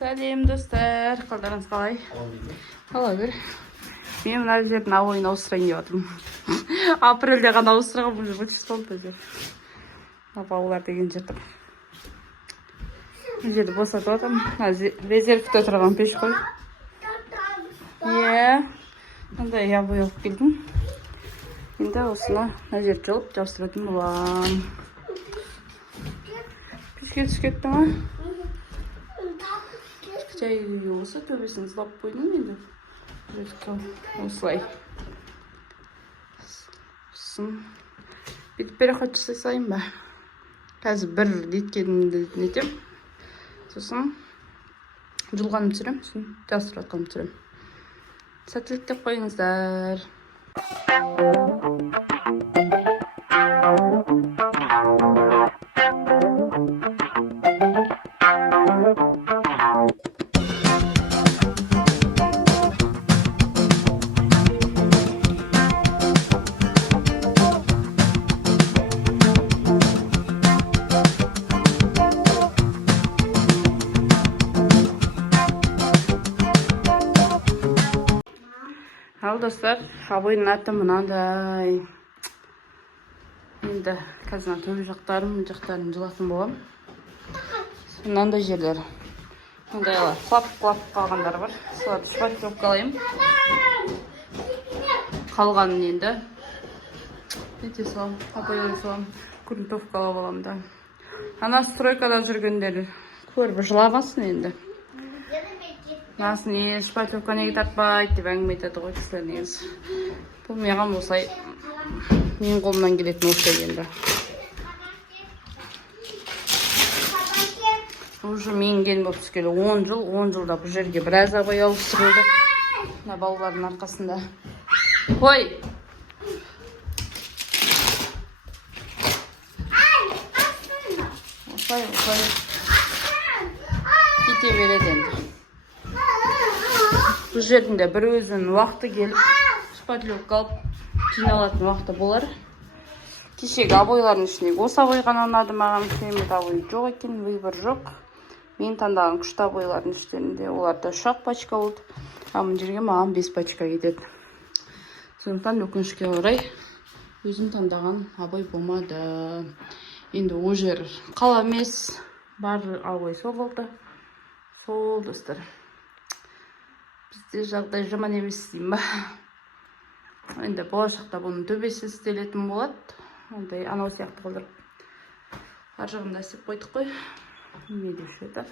Сәлем достар, қалдарыңыз қалай? Қала бер. Мен мына жердің ауайын ауыстырайын деп жатырмын. Апрельде ғана ауыстырған бұл жер болды жер. Балалар деген жерді. Бұл жерді босатып жатырмын. Резервте тұрған пеш қой. Мындай я боялып келдім. Енді осыны мына жерді жылып жабыстыратын боламын. Пешке түсіп кетті ма? Жай осы төбесін сылап қойдым енді. Осылай. Сосын бүйтіп переход жасай салайын ба? Қазір бір деткенімді нетем. Сосын жылғанып түсірем, сосын жабыстырып атқанып түсірем. Сәттілік деп қойыңыздар. Ал достар, абайдың аты мынандай. Енді қазір төбе жақтарын жылатын болам. Мынандай жерлер. Мындай құлап қалғандар бар. Соларды шпатлеп қалайым. Қалғанын енді нете салам, абайдай салам, грунтовкалап аламын да. Ана стройкада жүргендер көріп жыламасын енді. Насын шпатлевка неге тартпайды деп әңгіме айтады ғой кісілер негізі. Бұл маған осылай менің қолымнан келетін осылай енді. Уже мен келін болып түскелі 10 жылда бұл жерге біраз абай ауыстырылды. Мына балалардың арқасында. Қой! Осылай кете береді енді. Бұл жерінде бір өзінің уақыты келіп, шпатлевка алып жиналатын уақыты болар. Кешегі абойлардың ішінде осы абой ғана ұнады маған, керемет абой жоқ екен, выбор жоқ. Мен таңдаған күшті абойлардың іштерінде оларда 3 пачка болды. Мына жерге маған 5 пачка кетеді. Сондықтан өкінішке орай өзім таңдаған абой болмады. Енді ол жер қала емес, бар абой сол болды. Сол достар. Бізде жағдай жаман емес деймін ба. Енді болашақта бұның төбесі істелетін болады. Ондай анау сияқты қылдырып. Ар жағында істеп қойдық қой. Не деуші еді?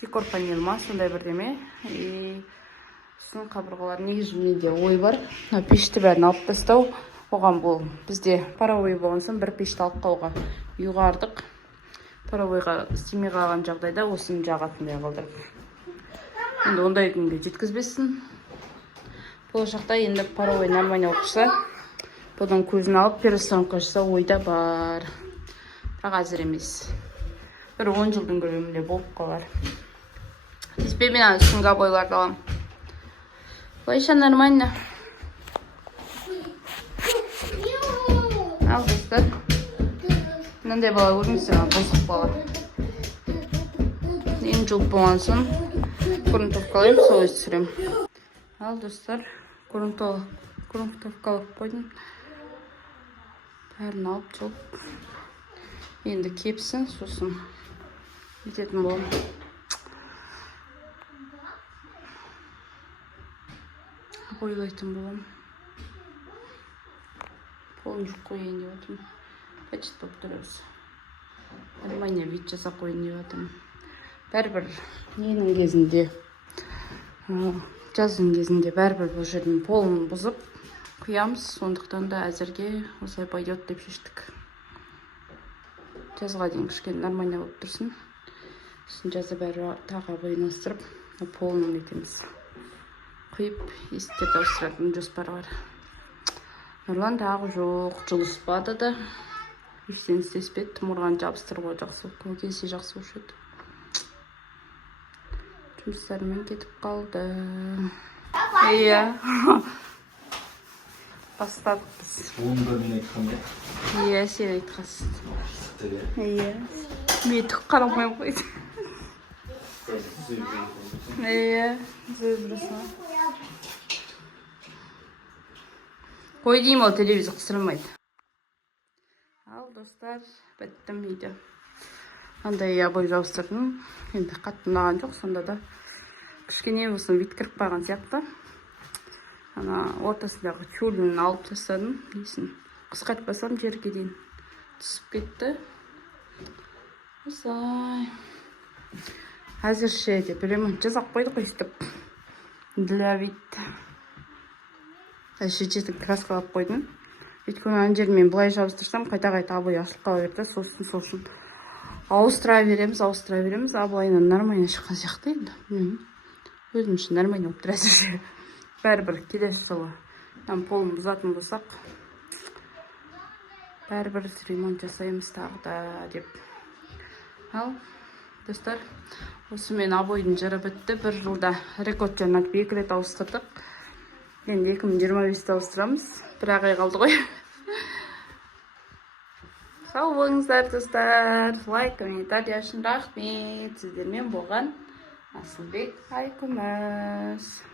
Декор панел ма, сондай бірдеме. Сосын қабырғалар негізі менде ой бар. Пешті бәрін алып тастау. Оған бұл бізде паровой болған соң бір пешті алып қалуға ұйғардық. Паровойға істемей қалған жағдайда осыны жағатындай қылдырып. Енді ондай күнге жеткізбесін. Болашақта енді паровой нормально болып тұрса, бұдан көзін алып перестановка жасау ойда бар. Бірақ әзір емес. Бір 10 жылдың көлемінде болып қалар. Теспе мен үстіңгі абойларды алам. Былайша нормально. Ал достар. Мынандай бала көрмейсің, босық бала. Ең жылып болған соң грунтовкалайым, солай түсірем. Ал достар, грунтовкалап қойдым. Бәрін алып жылып. Енді кепсін, сосын ететін болам. Бойлайтын болам. Полын жүк қойын деп атым. Почет болып тұрыз. Нормально вид жасап қойын деп атым. Бәрбір ненің кезінде, жаздың кезінде бәрбір бұл жердің полын бұзып құямыз. Сондықтан да әзірге осылай пойдет деп шештік. Жазға дейін кішкене нормально болып тұрсын. Сосын жазы бәрі тағы байланыстырып, полын етеміз. Құйып, есіктерді ауыстыратын жоспар бар. Нұрлан тағы жоқ, жылыспады да. Ештен істеспеді, тұмырған жабыстыруға жақсы. Көкесі жақсы өшеді. Жұмыстарымен кетіп қалды. Бастадық біз. Онда мен айтқанда. Сен айтқансың. Мен түк қарамай қойды. Иә, зөбірісі. Қой деймін, ол телевизор қысырмайды. Ал, достар, біттім видео. Андай обой жабыстырдым. Енді қатты ұнаған жоқ, сонда да кішкене болсын вид кіріп қалған сияқты. Ана ортасындағы тюлін алып тастадым. Несін қысқартпасам жерге дейін түсіп кетті. Осылай. Әзірше деп ремонт жасап қойдық өйстіп. Для вид. Шететін краска алып қойдым. Өйткені ана жермен былай жабыстырсам, қайта-қайта обой ашылып қала берді. Сосын сол үшін ауыстыра береміз. Былайынан нормально шыққан сияқты енді. Өзім үшін нормально болып тұр әзірше. Бәрібір келесі жылы полын бұзатын болсақ, бәрібір ремонт жасаймыз тағы да деп. Ал, достар, осымен обойдың жыры бітті. Бір жылда рекорд жаңағы 2 рет ауыстырдық. Енді 2025-те ауыстырамыз. Бір ай қалды ғой. Сау болыңыздар, достар. Лайк, комментарий үшін рахмет. Сіздермен болған Асылбек Айкүміс.